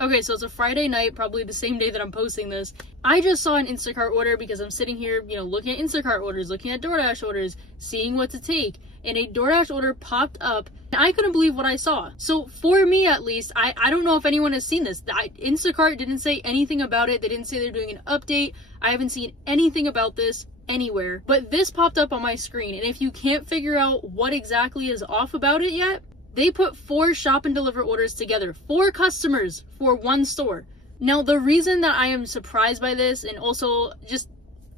Okay, so it's a Friday night, probably the same day that I'm posting this. I just saw an Instacart order because I'm sitting here, looking at Instacart orders, looking at DoorDash orders, seeing what to take. And a DoorDash order popped up, and I couldn't believe what I saw. So for me, at least, I don't know if anyone has seen this. Instacart didn't say anything about it. They didn't say they're doing an update. I haven't seen anything about this anywhere. But this popped up on my screen, and if you can't figure out what exactly is off about it yet, they put 4 shop and deliver orders together, 4 customers for 1 store. Now, the reason that I am surprised by this, and also just,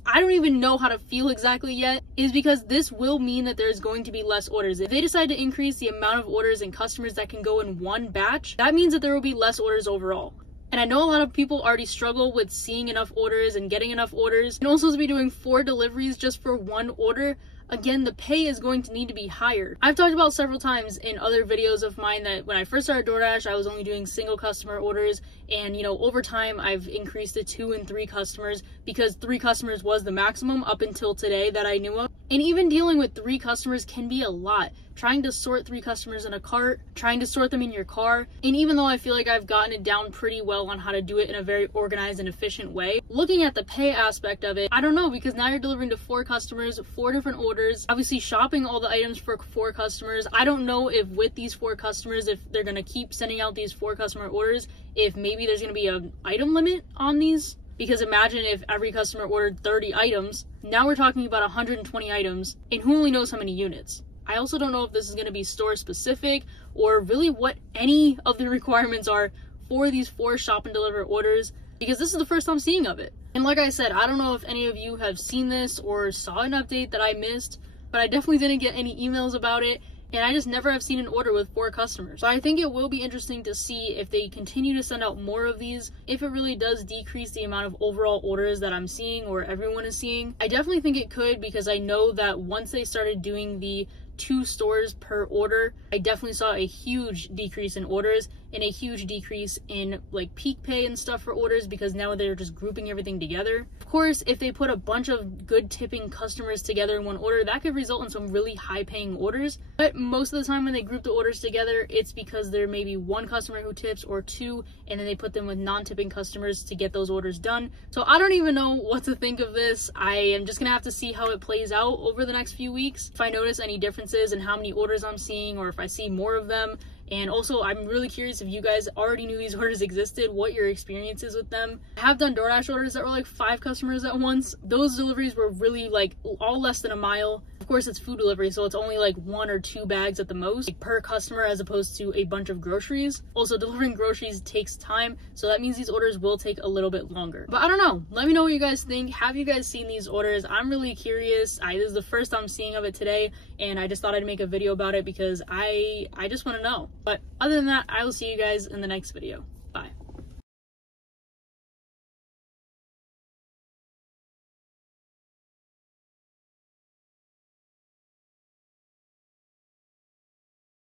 I don't even know how to feel exactly yet, is because this will mean that there's going to be less orders. If they decide to increase the amount of orders and customers that can go in one batch, that means that there will be less orders overall. And I know a lot of people already struggle with seeing enough orders and getting enough orders. And also to be doing 4 deliveries just for 1 order, again, the pay is going to need to be higher. I've talked about several times in other videos of mine that when I first started DoorDash, I was only doing single customer orders. And, over time, I've increased to 2 and 3 customers because 3 customers was the maximum up until today that I knew of. And even dealing with 3 customers can be a lot. Trying to sort 3 customers in a cart, trying to sort them in your car. And even though I feel like I've gotten it down pretty well on how to do it in a very organized and efficient way, looking at the pay aspect of it, I don't know, because now you're delivering to 4 customers, 4 different orders, obviously shopping all the items for 4 customers. I don't know if with these 4 customers, if they're going to keep sending out these 4 customer orders, if maybe there's going to be an item limit on these. Because imagine if every customer ordered 30 items, now we're talking about 120 items, and who only knows how many units. I also don't know if this is going to be store specific or really what any of the requirements are for these 4 shop and deliver orders, because this is the first time seeing of it. And like I said, I don't know if any of you have seen this or saw an update that I missed, but I definitely didn't get any emails about it. And I just never have seen an order with 4 customers. So I think it will be interesting to see if they continue to send out more of these, if it really does decrease the amount of overall orders that I'm seeing or everyone is seeing. I definitely think it could, because I know that once they started doing the 2 stores per order, I definitely saw a huge decrease in orders and a huge decrease in like peak pay and stuff for orders, because now they're just grouping everything together. Of course, if they put a bunch of good tipping customers together in one order, that could result in some really high paying orders. But most of the time when they group the orders together, it's because there may be 1 customer who tips or 2, and then they put them with non-tipping customers to get those orders done. So I don't even know what to think of this. I am just gonna have to see how it plays out over the next few weeks. If I notice any differences in how many orders I'm seeing, or if I see more of them. And also, I'm really curious if you guys already knew these orders existed, what your experience is with them. I have done DoorDash orders that were like 5 customers at once. Those deliveries were really like all less than a mile. Of course, it's food delivery, so it's only like 1 or 2 bags at the most, like, per customer, as opposed to a bunch of groceries. Also, delivering groceries takes time, so that means these orders will take a little bit longer. But I don't know. Let me know what you guys think. Have you guys seen these orders? I'm really curious. This is the first time seeing of it today, and I just thought I'd make a video about it because I just want to know. But other than that, I will see you guys in the next video.